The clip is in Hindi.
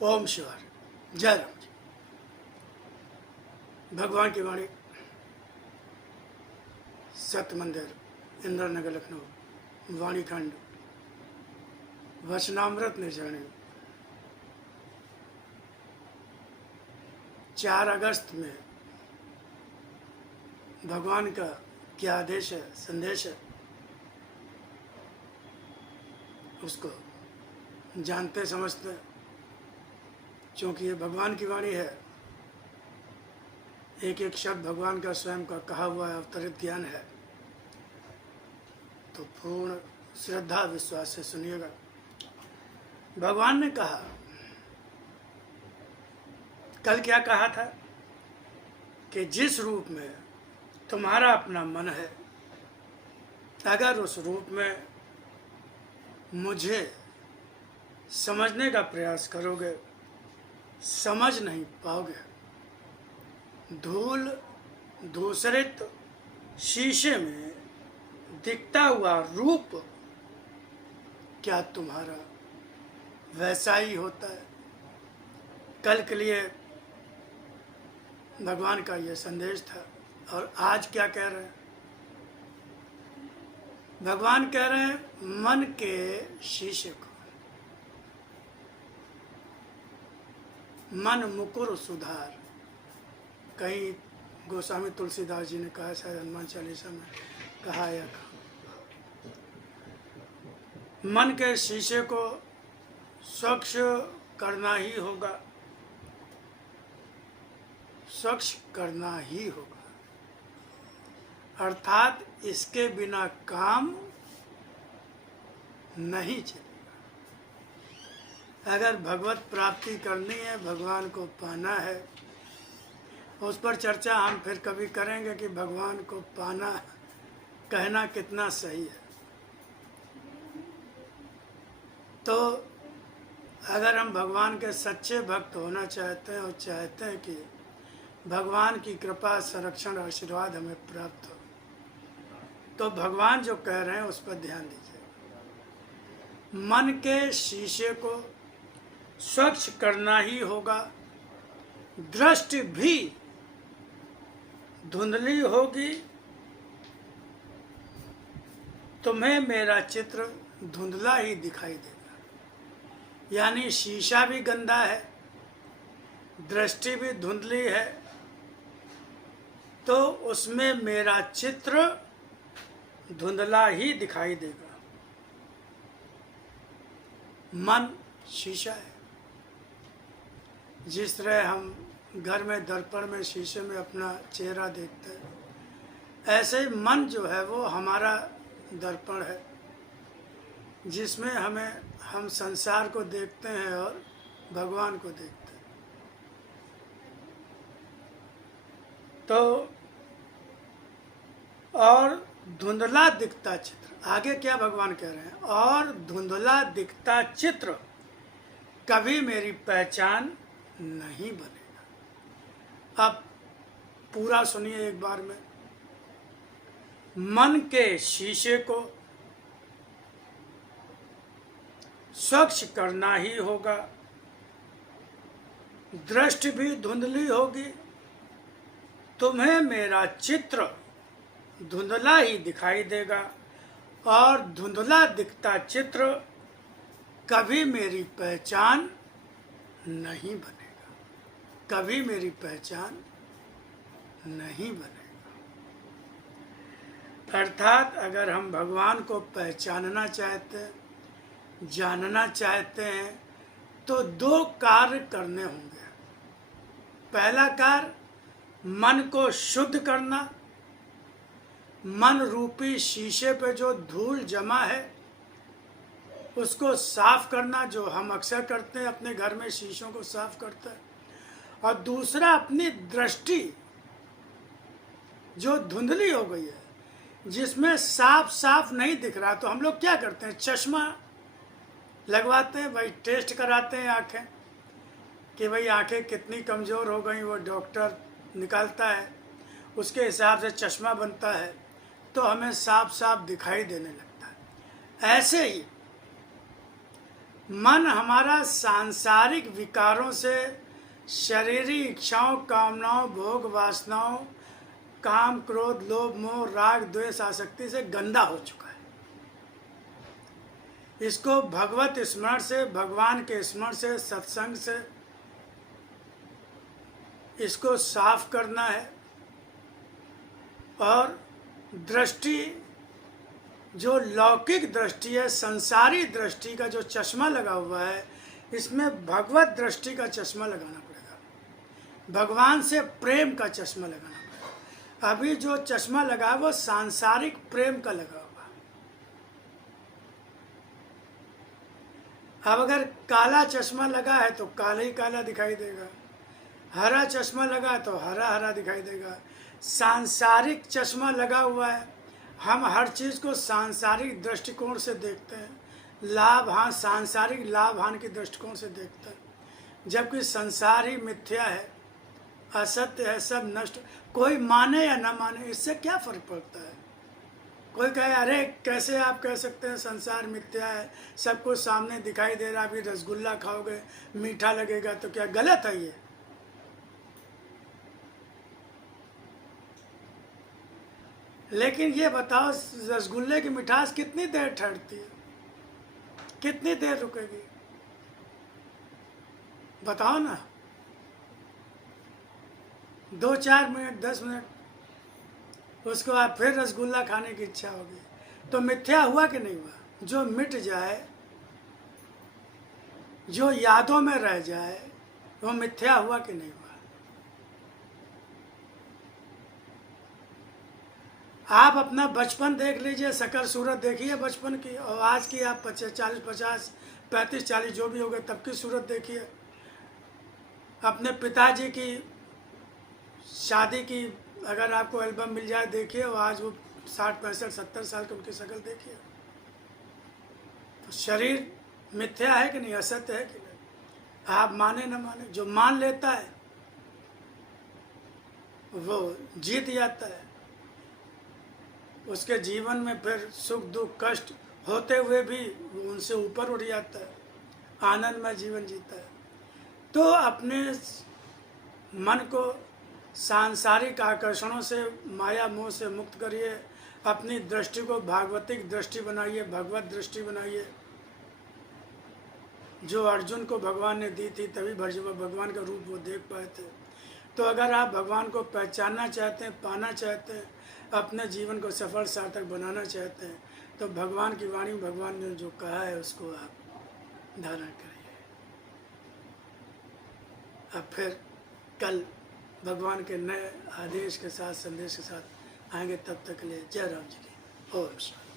ओम शिवाय, जय राम जी। भगवान की वाणी, सत्य मंदिर, इंदिरा नगर, लखनऊ। वाणी खंड वचनामृत निर्जरणी। 4 अगस्त में भगवान का क्या आदेश है, संदेश है, उसको जानते समझते, क्योंकि ये भगवान की वाणी है। एक एक शब्द भगवान का स्वयं का कहा हुआ अवतरित ज्ञान है, तो पूर्ण श्रद्धा विश्वास से सुनिएगा। भगवान ने कहा, कल क्या कहा था कि जिस रूप में तुम्हारा अपना मन है, अगर उस रूप में मुझे समझने का प्रयास करोगे, समझ नहीं पाओगे। धूल धूसरित शीशे में दिखता हुआ रूप क्या तुम्हारा वैसा ही होता है? कल के लिए भगवान का यह संदेश था। और आज क्या कह रहे हैं भगवान? कह रहे हैं मन के शीशे को मन मुकुर सुधार। कहीं गोस्वामी तुलसीदास जी ने कहा, शायद हनुमान चालीसा में कहा या कहा, मन के शीशे को स्वच्छ करना ही होगा, स्वच्छ करना ही होगा। अर्थात इसके बिना काम नहीं चलेगा। अगर भगवत प्राप्ति करनी है, भगवान को पाना है, उस पर चर्चा हम फिर कभी करेंगे कि भगवान को पाना कहना कितना सही है। तो अगर हम भगवान के सच्चे भक्त होना चाहते हैं और चाहते हैं कि भगवान की कृपा, संरक्षण और आशीर्वाद हमें प्राप्त हो, तो भगवान जो कह रहे हैं उस पर ध्यान दीजिए। मन के शीशे को स्वच्छ करना ही होगा, दृष्टि भी धुंधली होगी, तुम्हें मेरा चित्र धुंधला ही दिखाई देगा। यानी शीशा भी गंदा है, दृष्टि भी धुंधली है, तो उसमें मेरा चित्र धुंधला ही दिखाई देगा। मन शीशा है। जिस तरह हम घर में दर्पण में शीशे में अपना चेहरा देखते हैं, ऐसे मन जो है वो हमारा दर्पण है, जिसमें हम संसार को देखते हैं और भगवान को देखते हैं। तो और धुंधला दिखता चित्र, आगे क्या भगवान कह रहे हैं? और धुंधला दिखता चित्र कभी मेरी पहचान नहीं बनेगा। अब पूरा सुनिए एक बार में। मन के शीशे को स्वच्छ करना ही होगा, दृष्टि भी धुंधली होगी, तुम्हें मेरा चित्र धुंधला ही दिखाई देगा। और धुंधला दिखता चित्र कभी मेरी पहचान नहीं बनेगा, कभी मेरी पहचान नहीं बनेगा। अर्थात अगर हम भगवान को पहचानना चाहते हैं, जानना चाहते हैं, तो 2 कार्य करने होंगे। पहला कार्य मन को शुद्ध करना, मन रूपी शीशे पे जो धूल जमा है उसको साफ करना, जो हम अक्सर करते हैं, अपने घर में शीशों को साफ करते हैं। और दूसरा अपनी दृष्टि जो धुंधली हो गई है, जिसमें साफ साफ नहीं दिख रहा, तो हम लोग क्या करते हैं? चश्मा लगवाते हैं, भाई टेस्ट कराते हैं आँखें कि भाई आँखें कितनी कमज़ोर हो गई, वो डॉक्टर निकालता है, उसके हिसाब से चश्मा बनता है, तो हमें साफ साफ दिखाई देने लगता है। ऐसे ही मन हमारा सांसारिक विकारों से, शरीरी इच्छाओं, कामनाओं, भोग वासनाओं, काम, क्रोध, लोभ, मोह, राग, द्वेष, आसक्ति से गंदा हो चुका है। इसको भगवत स्मरण से, भगवान के स्मरण से, सत्संग से इसको साफ करना है। और दृष्टि, जो लौकिक दृष्टि है, संसारी दृष्टि का जो चश्मा लगा हुआ है, इसमें भगवत दृष्टि का चश्मा लगाना पड़ेगा, भगवान से प्रेम का चश्मा लगाना पड़ेगा। अभी जो चश्मा लगा वो सांसारिक प्रेम का लगा हुआ। अब अगर काला चश्मा लगा है तो काला ही काला दिखाई देगा, हरा चश्मा लगा तो हरा हरा दिखाई देगा। सांसारिक चश्मा लगा हुआ है, हम हर चीज़ को सांसारिक दृष्टिकोण से देखते हैं, लाभ हानि, सांसारिक लाभ हानि के दृष्टिकोण से देखते हैं, जबकि संसार ही मिथ्या है, असत्य है, सब नष्ट। कोई माने या ना माने, इससे क्या फर्क पड़ता है। कोई कहे अरे कैसे आप कह सकते हैं संसार मिथ्या है, सब कुछ सामने दिखाई दे रहा, अभी रसगुल्ला खाओगे मीठा लगेगा, तो क्या गलत है ये? लेकिन ये बताओ, रसगुल्ले की मिठास कितनी देर ठहरती है, कितनी देर रुकेगी, बताओ ना। 2-4 मिनट, 10 मिनट, उसके बाद फिर रसगुल्ला खाने की इच्छा होगी। तो मिथ्या हुआ कि नहीं हुआ? जो मिट जाए, जो यादों में रह जाए, वो मिथ्या हुआ कि नहीं हुआ? आप अपना बचपन देख लीजिए, शकल सूरत देखिए बचपन की, और आज की आप 40, 50, 35, 40 जो भी हो गए तब की सूरत देखिए। अपने पिताजी की शादी की अगर आपको एल्बम मिल जाए देखिए, और आज वो 60, 65, 70 साल की उनकी शक्ल देखिए। तो शरीर मिथ्या है कि नहीं, असत्य है कि नहीं? आप माने न माने, जो मान लेता है वो जीत जाता है। उसके जीवन में फिर सुख दुख कष्ट होते हुए भी वो उनसे ऊपर उठ जाता है, आनंदमय जीवन जीता है। तो अपने मन को सांसारिक आकर्षणों से, माया मोह से मुक्त करिए, अपनी दृष्टि को भागवतिक दृष्टि बनाइए, भगवत दृष्टि बनाइए। जो अर्जुन को भगवान ने दी थी, तभी भगवान का रूप वो देख पाए थे। तो अगर आप भगवान को पहचानना चाहते हैं, पाना चाहते हैं, अपने जीवन को सफल सार्थक बनाना चाहते हैं, तो भगवान की वाणी, भगवान ने जो कहा है उसको आप धारण करिए। अब फिर कल भगवान के नए आदेश के साथ, संदेश के साथ आएंगे। तब तक के लिए जय राम जी की ओम शांति।